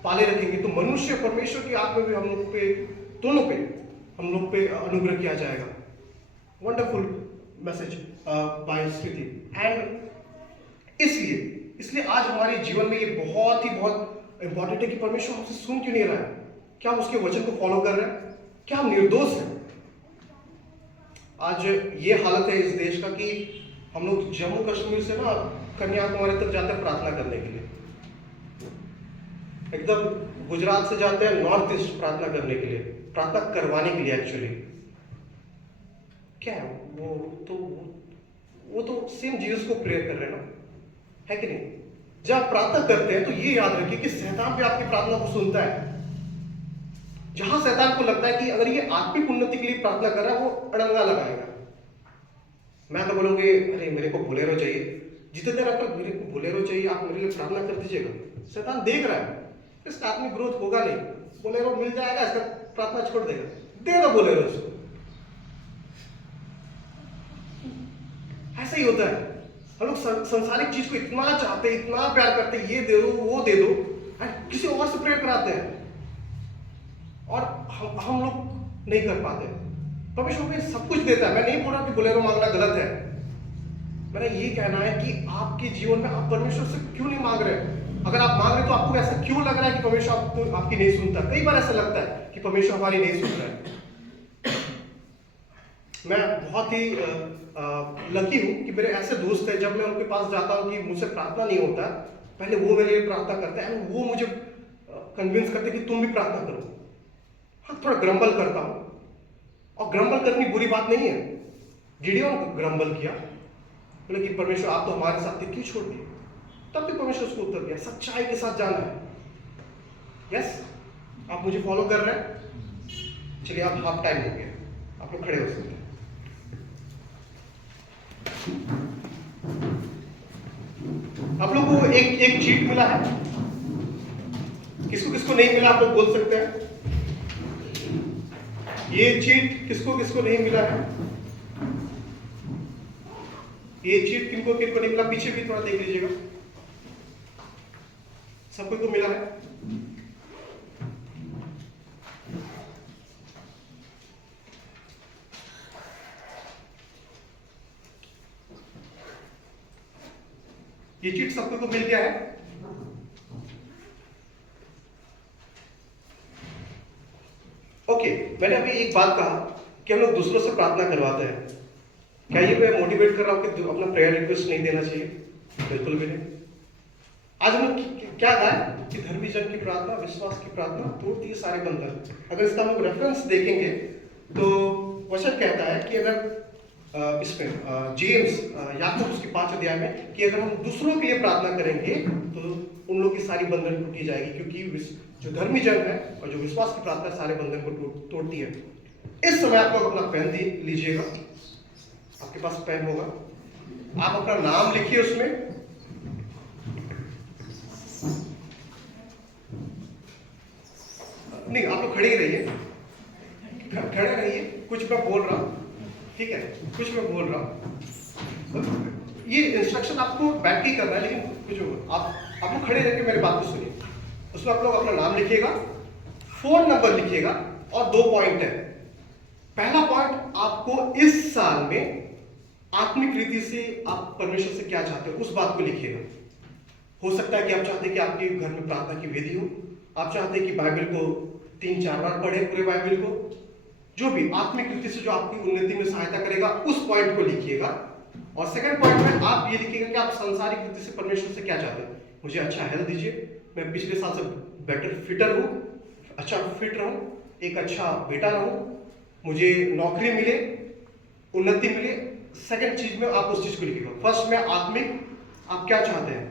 पाले रखेंगे तो मनुष्य परमेश्वर की आंख में भी हम लोग पे, दोनों पे हम लोग पे अनुग्रह किया जाएगा। वंडरफुल मैसेज बाय स्थिति। एंड इसलिए आज हमारे जीवन में ये बहुत इंपॉर्टेंट है कि परमेश्वर हमसे सुन क्यों नहीं रहा है? क्या हम उसके वचन को फॉलो कर रहे हैं? क्या हम निर्दोष हैं? आज ये हालत है इस देश का कि हम लोग जम्मू कश्मीर से ना कन्याकुमारी तक जाते हैं प्रार्थना करने के लिए, एकदम गुजरात से जाते हैं नॉर्थ ईस्ट प्रार्थना करने के लिए, प्रार्थना करवाने के लिए। एक्चुअली क्या है वो तो सेम जीसस को प्रेयर कर रहे हैं ना, है कि नहीं? जब आप प्रार्थना करते हैं तो ये याद रखिए कि शैतान भी आपकी प्रार्थना को सुनता है। जहां शैतान को लगता है कि अगर ये आत्मिक उन्नति के लिए प्रार्थना कर रहा है, वो अड़ंगा लगाएगा। मैं तो बोलूंगी अरे मेरे को बोलेरो चाहिए, जितने देर अंकल मेरे को बोलेरो चाहिए, आप मेरे लिए प्रार्थना कर दीजिएगा। शैतान देख रहा है इसका आत्मिक ग्रोथ होगा नहीं, बोलेरो मिल जाएगा, इसका प्रार्थना छोड़ देगा, दे दो बोलेरो उसको। ऐसा ही होता है, हम लोग संसारिक चीज को इतना चाहते हैं, इतना प्यार करते हैं, ये दे दो वो दे दो, किसी और से प्रेयर कराते हैं और हम लोग नहीं कर पाते। परमेश्वर हमें सब कुछ देता है। मैं नहीं बोल रहा कि बोलेरो मांगना गलत है, मेरा ये कहना है कि आपके जीवन में आप परमेश्वर से क्यों नहीं मांग रहे? अगर आप मांग रहे तो आपको ऐसा क्यों लग रहा है कि परमेश्वर आपको आपकी नहीं सुनता? कई बार ऐसा लगता है कि परमेश्वर हमारी नहीं सुन रहा है। मैं बहुत ही लकी हूं कि मेरे ऐसे दोस्त हैं, जब मैं उनके पास जाता हूं कि मुझसे प्रार्थना नहीं होता, पहले वो मेरे लिए प्रार्थना करते हैं, वो मुझे कन्विंस करते हैं कि तुम भी प्रार्थना करो। हाँ, थोड़ा ग्रम्बल करता हूं, और ग्रम्बल करनी बुरी बात नहीं है। गिडियोन ग्रम्बल किया, बोले कि परमेश्वर आप तो हमारे साथ थे, क्यों छोड़ दिए? तब भी परमेश्वर उसको उत्तर दिया, सच्चाई के साथ जाना है। यस, आप मुझे फॉलो कर रहे हैं? चलिए, आप हाफ टाइम हो गया, आप लोग खड़े हो सकते हैं। आप लोग को एक चीट मिला है, किसको किसको नहीं मिला आप लोग बोल सकते हैं। ये चीट किसको किसको नहीं मिला है? ये चीट किनको किनको नहीं मिला? पीछे भी थोड़ा देख लीजिएगा, सबको को मिला है। ये चीट सबको को मिल गया है। ओके, मैंने अभी एक बात कहा कि हम लोग दूसरों से प्रार्थना करवाते हैं। क्या ये मैं मोटिवेट कर रहा हूं कि अपना प्रेयर रिक्वेस्ट नहीं देना चाहिए? बिल्कुल भी नहीं। आज हम लोग क्या कहा कि धर्मी जन की प्रार्थना, विश्वास की प्रार्थना तोड़ती है सारे बंधन। अगर इसका हम लोग रेफरेंस देखेंगे तो वचन कहता है कि अगर इसमें जेम्स याकूब उसके 5 अध्याय में कि अगर हम दूसरों के लिए प्रार्थना करेंगे तो उन लोगों की सारी बंधन टूटी जाएगी, क्योंकि जो धर्मी जन है और जो विश्वास की प्रार्थना सारे बंधन को तोड़ती है। इस समय आप लोग अपना पेन लीजिएगा, आपके पास पेन होगा, आप अपना नाम लिखिए उसमें। नहीं, आप लोग खड़े ही रहिए, खड़े रहिए। कुछ मैं बोल रहा हूं, ठीक है, कुछ मैं बोल रहा हूं, ये इंस्ट्रक्शन आपको बैठ के करना है, लेकिन कुछ आप लोग खड़े रह के मेरी बात को सुनिए। उसमें आप लोग अपना नाम लिखिएगा, फोन नंबर लिखिएगा, और 2 पॉइंट है। पहला पॉइंट, आपको इस साल में आत्मिक रीति से आप परमेश्वर से क्या चाहते हो उस बात को लिखिएगा। हो सकता है कि आप चाहते हैं कि आपके घर में प्रार्थना की वेदी हो, आप चाहते हैं कि बाइबल को 3-4 बार पढ़े, पूरे बाइबल को, जो भी आत्मिक रीति से जो आपकी उन्नति में सहायता करेगा उस पॉइंट को लिखिएगा। और सेकंड पॉइंट में आप ये लिखिएगा कि आप सांसारिक रीति से परमेश्वर से क्या चाहते हैं। मुझे अच्छा हेल्थ दीजिए, मैं पिछले साल से बेटर फिटर हूँ, अच्छा फिट रहूँ, एक अच्छा बेटा रहूँ, मुझे नौकरी मिले, उन्नति मिले। सेकंड चीज में आप उस चीज को लिखिएगा। फर्स्ट में आत्मिक आप क्या चाहते हैं,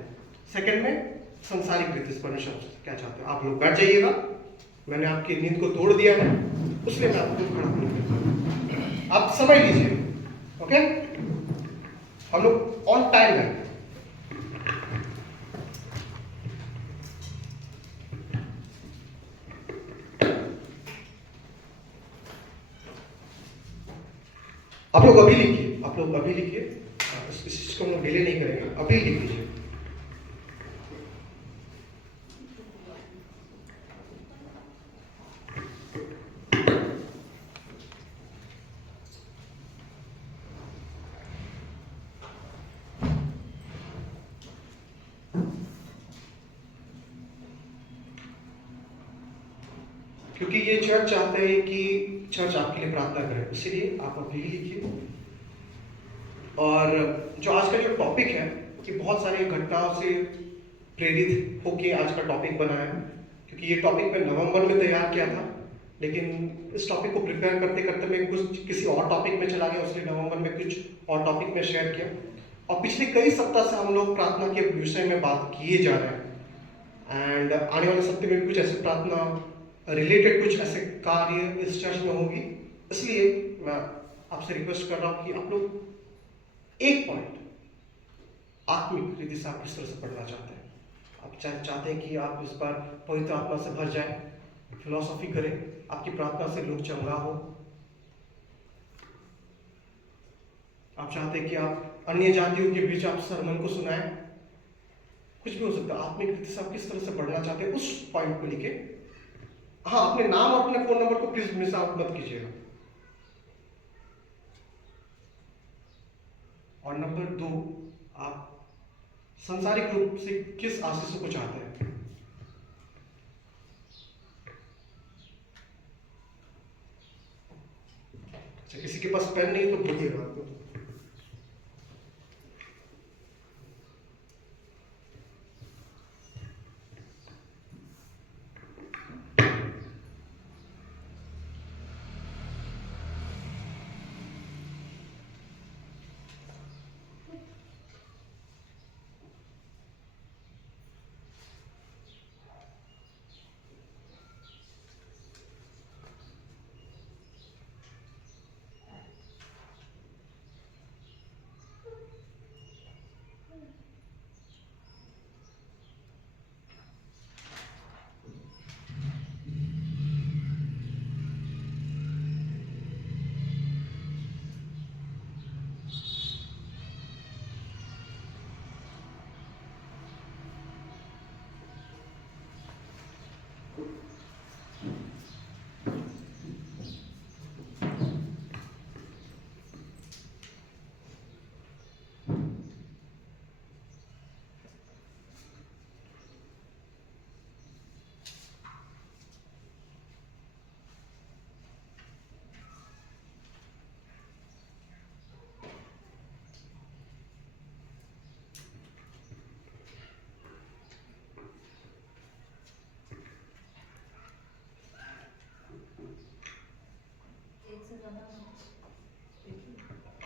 सेकंड में संसारिक रीति से परमेश्वर से क्या चाहते हैं। आप लोग बैठ जाइएगा, मैंने आपकी नींद को तोड़ दिया है, उसलिए मैं आपको खड़ा करूंगा। आप समय लीजिए, ओके? हम लोग ऑन टाइम है। आप लोग अभी लिखिए, आप लोग अभी लिखिए, इस चीज को हम लोग डिले नहीं करेंगे, अभी लिख लीजिए। क्योंकि ये चर्च चाहते हैं कि चर्च आपके लिए प्रार्थना करे, इसीलिए आप अभी लिखिए। और जो आज का जो टॉपिक है कि बहुत सारी घटनाओं से प्रेरित होके आज का टॉपिक बना है, क्योंकि ये टॉपिक मैं नवंबर में तैयार किया था, लेकिन इस टॉपिक को प्रिपेयर करते करते मैं किसी और टॉपिक में चला गया, इसलिए नवंबर में कुछ और टॉपिक में शेयर किया। और पिछले कई सप्ताह से हम लोग प्रार्थना के विषय में बात किए जा रहे हैं, एंड आने वाले सप्ताह में कुछ ऐसे प्रार्थना रिलेटेड कुछ ऐसे कार्य इस चर्च में होगी। इसलिए मैं आपसे रिक्वेस्ट कर रहा हूँ कि आप लोग एक पॉइंट आत्मिक रीति से आप किस तरह से बढ़ना चाहते हैं? आप चाहते हैं कि आप इस बार पवित्र आत्मा से भर जाएं, फिलॉसफी करें, आपकी प्रार्थना से लोग चंगा हो, आप चाहते हैं कि आप अन्य जातियों के बीच आप सरमन को सुनाएं, कुछ भी हो सकता है। आत्मिक रीति से आप किस तरह से बढ़ना चाहते हैं उस पॉइंट को लेके, हाँ, अपने नाम और अपने फोन नंबर को प्लीज मिस आउट मत कीजिएगा। और नंबर 2, आप सांसारिक रूप से किस आशीषों को चाहते हैं? अच्छा, किसी के पास पेन नहीं तो बोलिएगा आपको।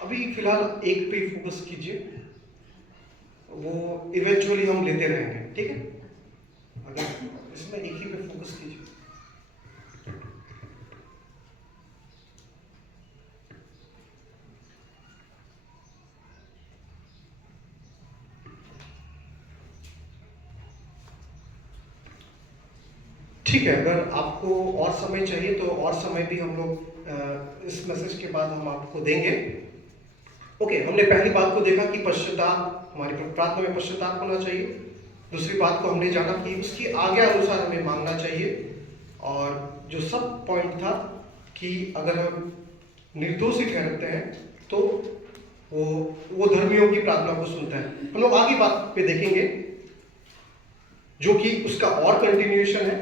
अभी फिलहाल एक पे फोकस कीजिए, वो इवेंचुअली हम लेते रहेंगे, ठीक है? अगर इसमें एक ही पे फोकस कीजिए। ठीक है, अगर आपको और समय चाहिए तो और समय भी हम लोग इस मैसेज के बाद हम आपको देंगे। ओके, हमने पहली बात को देखा कि पश्चाताप, हमारी प्रार्थना में पश्चाताप होना चाहिए। दूसरी बात को हमने जाना कि उसकी आज्ञा अनुसार हमें मांगना चाहिए। और जो सब पॉइंट था कि अगर हम निर्दोषी ठहरते हैं तो वो धर्मियों की प्रार्थना को सुनता है। हम लोग आगे बात पे देखेंगे जो कि उसका और कंटिन्यूएशन है।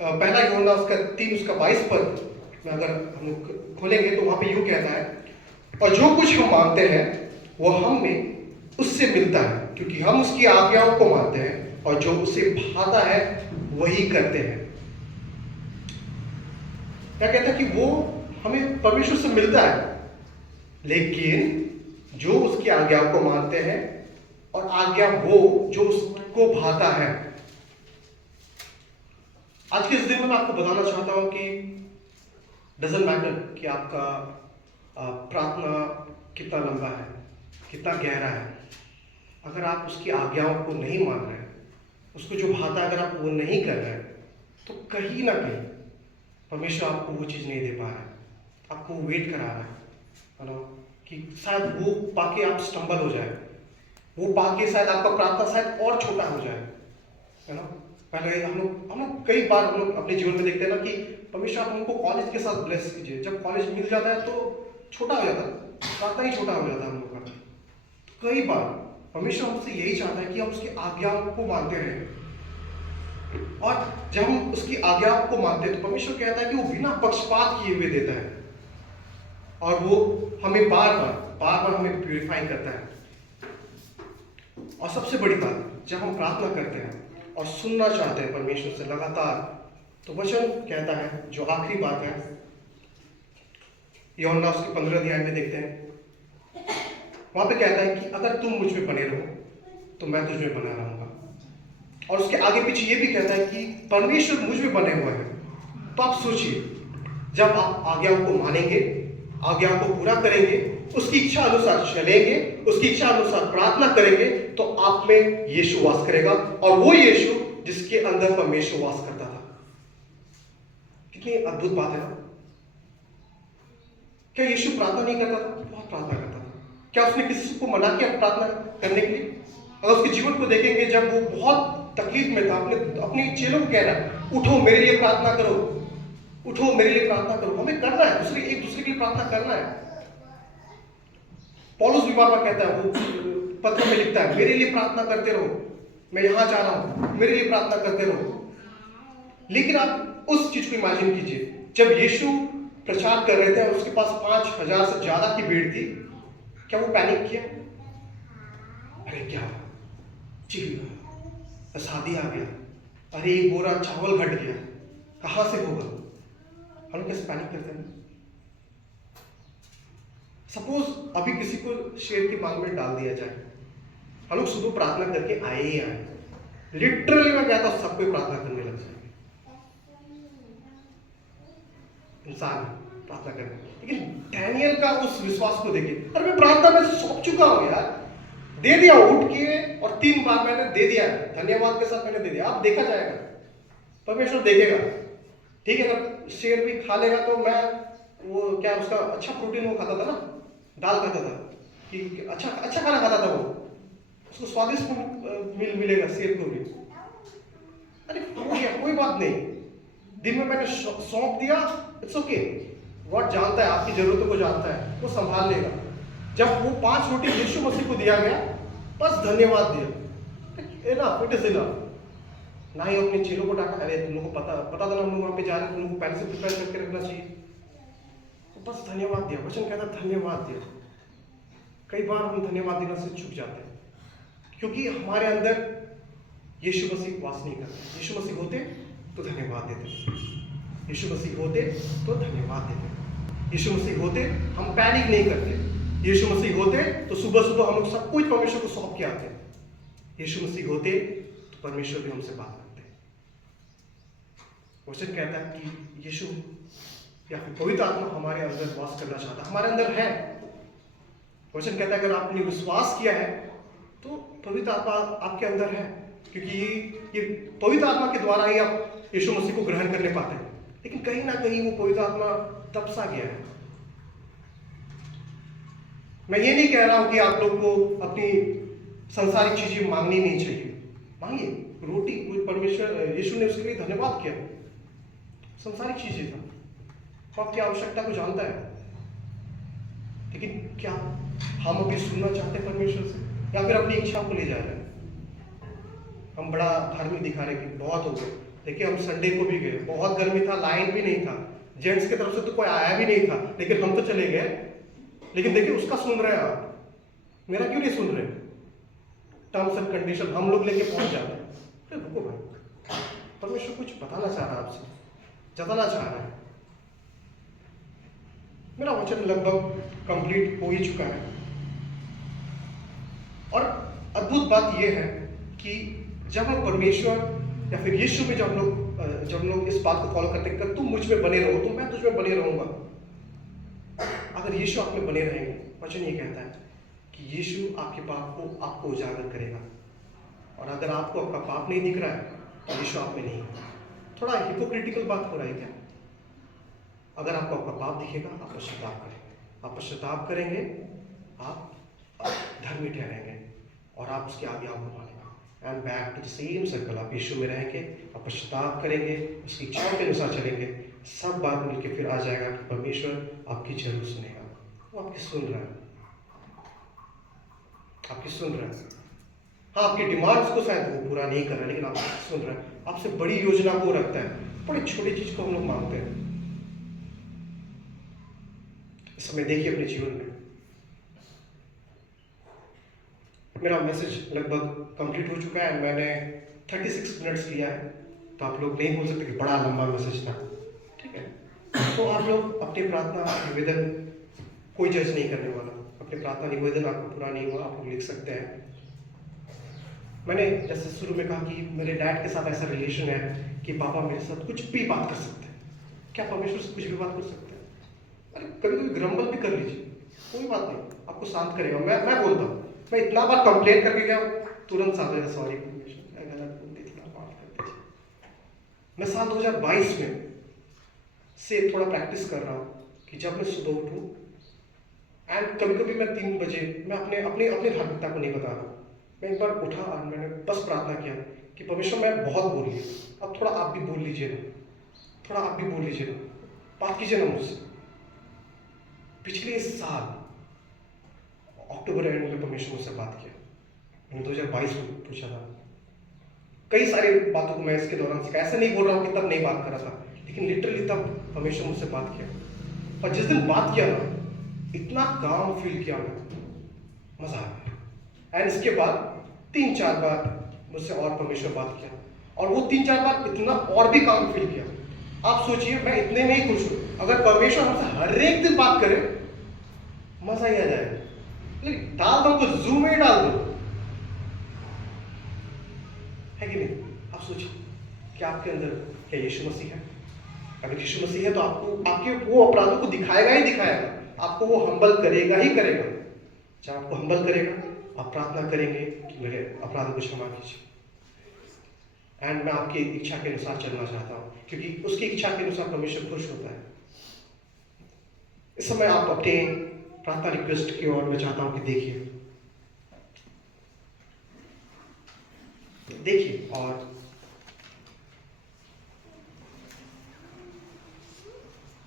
पहला यूहन्ना उसका 3 उसका 22 पद में अगर हम लोग खोलेंगे तो वहां पे यूं कहता है, और जो कुछ हम मांगते हैं वो हमें उससे मिलता है क्योंकि हम उसकी आज्ञाओं को मानते हैं और जो उसे भाता है वही करते हैं। क्या कहता है कि वो हमें परमेश्वर से मिलता है, लेकिन जो उसकी आज्ञाओं को मानते हैं और आज्ञा वो जो उसको भाता है। आज के इस दिन में मैं आपको बताना चाहता हूं कि डजंट मैटर कि आपका प्रार्थना कितना लंबा है, कितना गहरा है, अगर आप उसकी आज्ञाओं को नहीं मान रहे, उसको जो भाता है अगर आप वो नहीं कर रहे, तो कहीं ना कहीं परमेश्वर आपको वो चीज़ नहीं दे पा रहा है, आपको वेट करा रहा है ना, कि शायद वो पाके आप स्टम्बल हो जाए, वो पाके शायद आपका प्रार्थना शायद और छोटा हो जाए, है ना। पहले हम लोग कई बार हम लोग अपने जीवन में देखते हैं ना कि परमेश्वर आप हमको कॉलेज के साथ ब्लेस कीजिए। जब कॉलेज मिल जाता है तो छोटा हो जाता है, प्रार्थना ही छोटा हो जाता है हम लोग का। तो कई बार परमेश्वर हमसे यही चाहता है कि हम उसकी आज्ञाओं को मानते रहें, और जब हम उसकी आज्ञाओं को मानते हैं तो परमेश्वर कहता है कि वो बिना पक्षपात किए हुए देता है, और वो हमें बार बार हमें प्यूरिफाई करता है। और सबसे बड़ी बात, जब हम प्रार्थना करते हैं और सुनना चाहते हैं परमेश्वर से लगातार, तो वचन कहता है, जो आखिरी बात है यूहन्ना उसके 15 अध्याय में देखते हैं, वहां पे कहता है कि अगर तुम मुझ में बने रहो तो मैं तुझ में बना रहूंगा। और उसके आगे पीछे ये भी कहता है कि परमेश्वर मुझ में बने हुए हैं। तो आप सोचिए, जब आप आज्ञाओं को मानेंगे, आज्ञा को पूरा करेंगे, उसकी इच्छा अनुसार चलेंगे, उसकी इच्छा अनुसार प्रार्थना करेंगे, तो आप में यीशु वास करेगा, और वो यीशु जिसके अंदर परमेश्वर वास करता था। कितनी अद्भुत बात है ना। क्या यीशु प्रार्थना नहीं करता था? बहुत प्रार्थना करता था। क्या उसने किसी को मना किया प्रार्थना करने के लिए? अगर उसके जीवन को देखेंगे, जब वो बहुत तकलीफ में था, अपने चेलों को कह रहा है, उठो मेरे लिए प्रार्थना करो, उठो मेरे लिए प्रार्थना करो। हमें करना है, एक दूसरे के लिए प्रार्थना करना है। पौलुस भी बार-बार कहता है, वो पत्र में लिखता है, मेरे लिए प्रार्थना करते रहो, मैं यहां जा रहा हूं, मेरे लिए प्रार्थना करते रहो। लेकिन आप उस चीज को इमेजिन कीजिए, जब यीशु प्रचार कर रहे थे और उसके पास 5,000 से ज्यादा की भीड़ थी, क्या वो पैनिक किया? अरे क्या चिल्ला, शादी आ गया, अरे एक बोरा चावल घट गया, कहां से होगा? हम लोग कैसे पैनिक करते हैं? सपोज अभी किसी को शेर की मांग में डाल दिया जाए, हम लोग सुबह प्रार्थना करके आए ही आए, लिटरली मैं कहता हूं सबको प्रार्थना करने लग जाएंगे, इंसान प्रार्थना करने। लेकिन डैनियल का उस विश्वास को देखिए, अरे मैं प्रार्थना में सौंप चुका हूं यार, दे दिया उठ के, और 3 बार मैंने दे दिया, धन्यवाद के साथ मैंने दे दिया। आप देखा जाएगा, परमेश्वर देखेगा। ठीक है, अगर शेर भी खा लेगा तो मैं वो क्या उसका अच्छा प्रोटीन वो खाता था ना, दाल खाता था, कि अच्छा खाना खाता था, वो उसको स्वादिष्ट मिलेगा शेर को भी। अरे हो गया, कोई बात नहीं, दिन में मैंने सौंप दिया, इट्स ओके। गॉड जानता है, आपकी जरूरतों को जानता है, वो संभाल लेगा। जब वो 5 रोटी यीशु मसीह को दिया गया, बस धन्यवाद दिया, इनफ, इट इज इनफ। ना ही अपने चेलों को डांटा, अरे तुम लोगों को पता था ना हम लोग वहां पे जा रहे हैं, तुम लोगों को पहले से प्रिपेयर करके रखना चाहिए। तो बस धन्यवाद दिया, वचन कहता धन्यवाद दिया। कई बार हम धन्यवाद देना से चूक जाते हैं, क्योंकि हमारे अंदर यीशु मसीह वास नहीं करते। यीशु मसीह होते तो धन्यवाद देते, यीशु मसीह होते तो धन्यवाद देते, यीशु मसीह होते हम पैनिक नहीं करते, यीशु मसीह होते तो सुबह सुबह हम लोग सब कुछ परमेश्वर को सौंप के आते, यीशु मसीह होते तो परमेश्वर भी हमसे बात करते। वचन कहता है कि यीशु या फिर पवित्र आत्मा हमारे अंदर वास करना चाहता है, हमारे अंदर है। वचन कहता है अगर आपने विश्वास किया है तो पवित्र आत्मा आपके अंदर है, क्योंकि ये पवित्र आत्मा के द्वारा ही आप यीशु मसीह को ग्रहण करने पाते हैं। लेकिन कहीं ना कहीं वो पवित्र आत्मा तब सा गया है। मैं ये नहीं कह रहा हूं कि आप लोग को अपनी संसारिक चीजें मांगनी नहीं चाहिए, मांगिए। रोटी परमेश्वर यीशु ने उसके लिए धन्यवाद किया, संसारिक चीजें था, वो आपकी आवश्यकता को जानता है। लेकिन क्या हम अभी सुनना चाहते हैं परमेश्वर से, या फिर अपनी इच्छा को ले जा रहे हैं? हम बड़ा धार्मिक दिखा रहे कि बहुत हो गए। देखिए हम संडे को भी गए, बहुत गर्मी था, लाइन भी नहीं था, जेंट्स की तरफ से तो कोई आया भी नहीं था, लेकिन हम तो चले गए। लेकिन देखिए उसका सुन रहे हैं आप, मेरा क्यों नहीं सुन रहे? टर्म्स एंड कंडीशन हम लोग लेके पहुंच जाते हैं। अरे रुको भाई, परमेश्वर कुछ बताना चाह रहा है आपसे, जताना चाह रहा है। मेरा वचन लगभग कंप्लीट हो ही चुका है, और अद्भुत बात यह है कि जब हम परमेश्वर या फिर यीशु में जब हम लोग इस बात को फॉलो करते हैं कि तुम मुझ में बने रहो तो मैं तुझ में बने रहूंगा। अगर यीशु आप में बने रहेंगे, वचन ये कहता है कि यीशु आपके पाप को आपको उजागर करेगा। और अगर आपको आपका पाप नहीं दिख रहा है तो यीशु आप में नहीं है। थोड़ा हिपोक्रिटिकल बात हो रहा है क्या? अगर आपको आपका पाप दिखेगा, आप पश्चाताप करेंगे, आप पश्चाताप करेंगे, आप धर्मी ठहरेंगे और आप उसकी आज्ञाओं को मानेंगे। And back to the same circle, आप यीशु में रहेंगे, आप पश्चाताप करेंगे, उसकी इच्छाओं के अनुसार चलेंगे, सब बात मिलकर फिर आ जाएगा कि परमेश्वर आपकी जरूर सुनेगा। वो आपकी सुन रहा है, आपकी सुन रहा है। हाँ, आपकी डिमांड्स को शायद वो पूरा नहीं कर रहा है, लेकिन आपकी सुन रहा है, आपसे बड़ी योजना को रखता है। बड़ी छोटी चीज को हम लोग मांगते हैं। इस समय देखिए अपने जीवन में, मेरा मैसेज लगभग कंप्लीट हो चुका है। मैंने 36 मिनट्स लिया है, तो आप लोग नहीं बोल सकते कि बड़ा लंबा मैसेज था, ठीक है? तो आप लोग अपनी प्रार्थना निवेदन, कोई जज नहीं करने वाला, अपने प्रार्थना निवेदन आपको पूरा नहीं हुआ आप लोग लिख सकते हैं। मैंने जैसे शुरू में कहा कि मेरे डैड के साथ ऐसा रिलेशन है कि पापा मेरे साथ कुछ भी बात कर सकते हैं। क्या परमेश्वर से कुछ भी बात कर सकते हैं? अरे कभी कभी ग्रम्बल भी कर लीजिए, कोई बात नहीं, आपको शांत करेगा। मैं बोलता हूँ, मैं इतना बार कंप्लेन करके गया, तुरंत शांत होगा, सॉरी मैं गलत बोल दी, इतना माफ कर दीजिए। मैं साल 2022 में से थोड़ा प्रैक्टिस कर रहा हूँ कि जब मैं सुबह उठूँ, एंड कभी कभी मैं 3 बजे, मैं अपने अपने अपने धार्मिकता को नहीं बता रहा, मैं एक बार उठा और मैंने बस प्रार्थना किया कि परमेश्वर मैं बहुत बोल लिया, अब थोड़ा आप भी बोल लीजिए ना, थोड़ा आप भी बोल लीजिए ना, बात कीजिए ना मुझसे। पिछले साल अक्टूबर एंड में परमेश्वर मुझसे बात किया, मैंने 2022 में पूछा था, कई सारी बातों को मैं इसके दौरान सीखा। ऐसा नहीं बोल रहा हूँ कि तब नहीं बात करा था, लेकिन लिटरली तब परमेश्वर मुझसे बात किया, और जिस दिन बात किया ना, इतना काम फील किया मैं, मजा आ गया। एंड इसके बाद 3-4 बार मुझसे और परमेश्वर बात किया, और वो 3-4 बार इतना और भी काम फील किया। आप सोचिए, मैं इतने में ही खुश हूं, अगर परमेश्वर हमसे हर एक दिन बात करे, मजा ही आ जाएगा। लेकिन डाल दो तो जूम में डाल दो, है कि नहीं? आप सोचिए कि आपके अंदर क्या यीशु मसीह है? अगर यीशु मसीह है तो आपको आपके वो अपराधों को दिखाएगा ही दिखाएगा, आपको वो हम्बल करेगा ही करेगा। जब आपको हम्बल करेगा, आप प्रार्थना करेंगे कि मेरे अपराधों को क्षमा कीजिए, एंड मैं आपकी इच्छा के अनुसार चलना चाहता हूँ, क्योंकि उसकी इच्छा के अनुसार परमेश्वर खुश होता है। इस समय आप अपने प्रार्थना रिक्वेस्ट की ओर मैं चाहता हूँ कि देखिए, और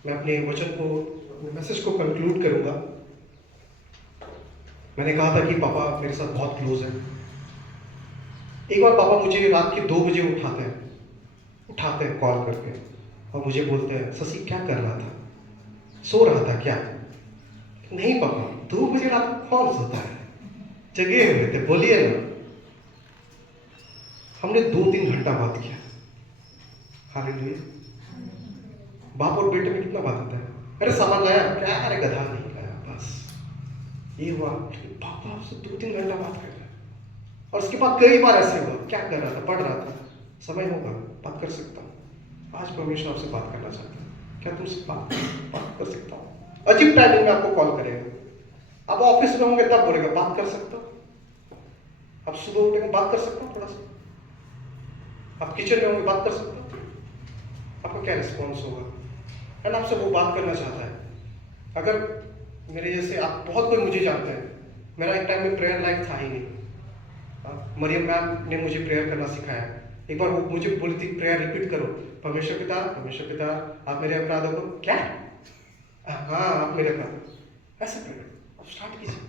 मैं अपने वचन को, अपने मैसेज को कंक्लूड करूंगा। मैंने कहा था कि पापा मेरे साथ बहुत क्लोज है। एक बार पापा मुझे रात के 2 बजे उठाते हैं कॉल करके, और मुझे बोलते हैं, शशि क्या कर रहा था, सो रहा था क्या? नहीं पापा, 2 बजे रात को कौन सोता है, जगे हुए थे, बोलिए ना। हमने 2-3 घंटा बात किया। हालेलुया। बाप और बेटे में कितना बात होता है, अरे सामान लाया क्या, अरे गधा नहीं लाया, बस ये हुआ। पापा आपसे 2-3 घंटा बात कर रहे हैं, और उसके बाद कई बार ऐसे हुआ, क्या कर रहा था, पढ़ रहा था, समय होगा बात कर सकता हूँ। आज परमेश्वर आपसे बात करना चाहता है, क्या तुमसे बात कर सकता हूँ? अजीब टाइमिंग में आपको कॉल करेगा। आप ऑफिस में होंगे तब बोलेगा बात कर सकता हूँ। आप सुबह उठेंगे, बात कर सकता हूँ थोड़ा सा। आप किचन में होंगे, बात कर सकता हूँ। आपका क्या रिस्पॉन्स होगा? एंड आपसे वो बात करना चाहता है। अगर मेरे जैसे आप, बहुत कोई मुझे जानते हैं, मेरा एक टाइम में प्रेयर लाइफ था ही नहीं। मरियम मैम ने मुझे प्रेयर करना सिखाया। एक बार वो मुझे बोली थी, प्रेयर रिपीट करो, परमेश्वर पिता आप मेरे अपराधों को, क्या, हाँ आप मेरे अपराध, ऐसे प्रेयर आप स्टार्ट कीजिए,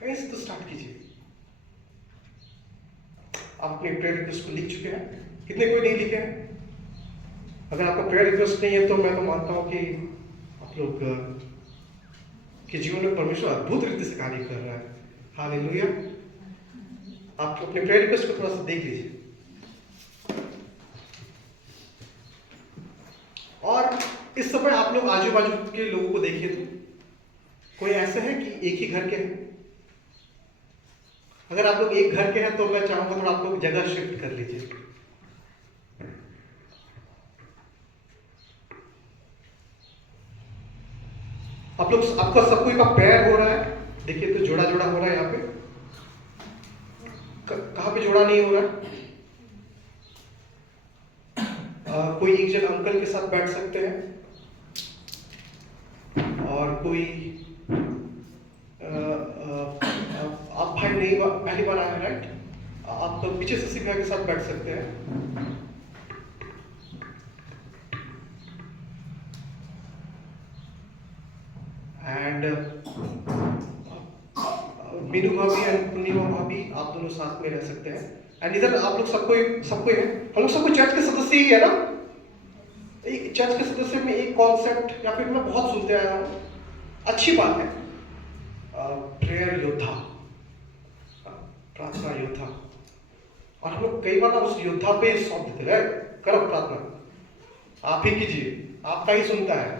कहीं से तो स्टार्ट कीजिए। आप अपने प्रेयर रिक्वेस्ट को लिख चुके हैं? कितने कोई नहीं लिखे हैं? अगर आपका प्रेयर रिक्वेस्ट नहीं है तो मैं तो मानता हूँ कि आप लोग के जीवन में परमेश्वर अद्भुत रीति से कार्य कर रहा है। हालेलुया। आप अपने प्रेयर रिक्वेस्ट को थोड़ा सा देख लीजिए। और इस समय आप लोग आजू बाजू के लोगों को देखिए, तो कोई ऐसे है कि एक ही घर के हैं? अगर आप लोग एक घर के हैं तो मैं चाहूंगा थोड़ा आप लोग जगह शिफ्ट कर लीजिए। आप लोग, आपका सब कोई का पैर हो रहा है, देखिए तो जोड़ा जोड़ा हो रहा है यहाँ पे। कहाँ पे जोड़ा नहीं हो रहा है? कोई एक जन अंकल के साथ बैठ सकते हैं, और कोई आप भाई नहीं, पहली बार आए हैं राइट? आप तो पीछे से सिखा के साथ बैठ सकते हैं। एंड मीनू भाभी एंड पूर्णिमा भाभी, आप दोनों साथ में रह सकते हैं। एंड इधर आप लोग सबको है, हम लोग सबको चर्च के सदस्य ही है ना? एक चर्च के सदस्य में एक कॉन्सेप्ट या फिर मैं बहुत सुनते आया हूँ, अच्छी बात है, प्रेयर योद्धा, प्रार्थना योद्धा। और हम लोग कई बार ना उस योद्धा पे सौंप देते हैं, करो प्रार्थना आप ही कीजिए, आपका ही सुनता है,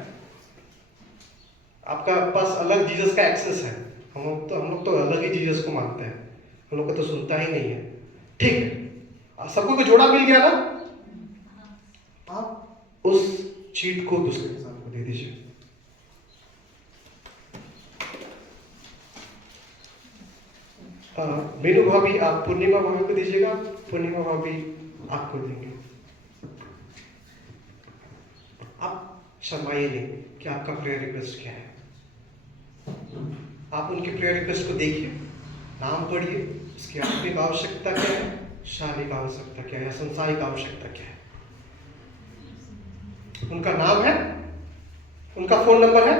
आपका पास अलग जीसस का एक्सेस है। हम लोग तो अलग ही जीसस को मानते हैं, हम लोग को तो सुनता ही नहीं है। ठीक है, सबको को जोड़ा मिल गया ना? आप उस चीट को दूसरे इंसान को दे दीजिए। मीनू भाभी आप पूर्णिमा भाभी को दीजिएगा, पूर्णिमा भाभी आपको देंगे। आप शर्माइए नहीं कि आपका प्रेयर रिक्वेस्ट क्या है। आप उनके प्रेयर रिक्वेस्ट को देखिए, नाम पढ़िए, उसकी आत्मिक आवश्यकता क्या है, शारीरिक आवश्यकता क्या है या संसारिक आवश्यकता क्या है। उनका नाम है, उनका फोन नंबर है।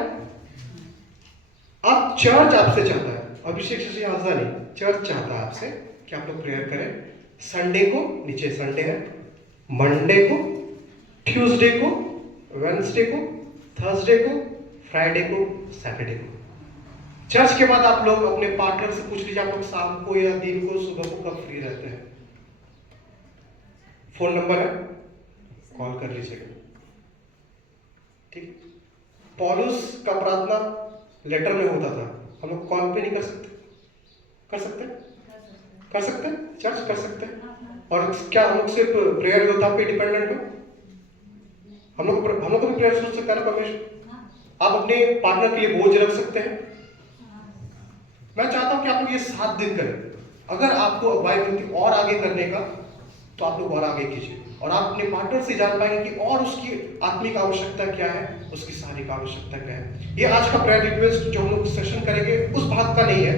अब चर्च आपसे चाहता है, अभिषेक शशि हाजरा नहीं, चर्च चाहता है आपसे कि आप लोग प्रेयर करें। संडे को, नीचे संडे है, मंडे को, ट्यूसडे को, वेडनेसडे को, थर्सडे को, फ्राइडे को, सैटरडे को। चर्च के बाद आप लोग अपने पार्टनर से पूछ लीजिए आप लोग शाम को या दिन को, सुबह को कब फ्री रहते हैं। फोन नंबर है, कॉल कर लीजिएगा। ठीक। पौलुस का प्रार्थना लेटर में होता था, हम लोग कॉल पे नहीं कर सकते? कर सकते? कर सकते? चर्च कर सकते? और क्या हम लोग सिर्फ प्रेयर योद्धा पे डिपेंडेंट हो? हम लोग को भी प्रेयर सोच सकता है ना परमेश्वर। आप अपने पार्टनर के लिए बोझ रख सकते हैं। मैं चाहता हूं कि आप लोग ये 7 दिन करें। अगर आपको अगुवाई मिलती और आगे करने का, तो आप लोग और आगे कीजिए और आप अपने पार्टनर से जान पाएंगे कि और उसकी आत्मिक आवश्यकता क्या है, उसकी शारीरिक आवश्यकता क्या है। ये आज का प्रेयर रिक्वेस्ट जो हम लोग सेशन करेंगे उस भाग का नहीं है,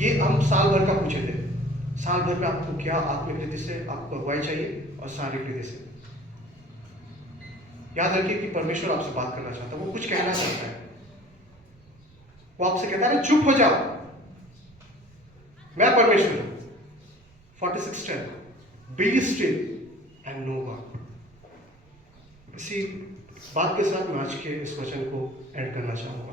ये हम साल भर का पूछे थे। साल भर में आपको क्या आत्मिक रीति से आपको अगुवाई चाहिए और शारीरिक रीति से। याद रखिए कि परमेश्वर आपसे बात करना चाहता है, वो कुछ कहना चाहता है। वो आपसे कहता है चुप हो जाओ, मैं परमेश्वर हूं। 46:10 be still and know God. इसी बात के साथ मैं आज के इस वचन को एंड करना चाहूंगा।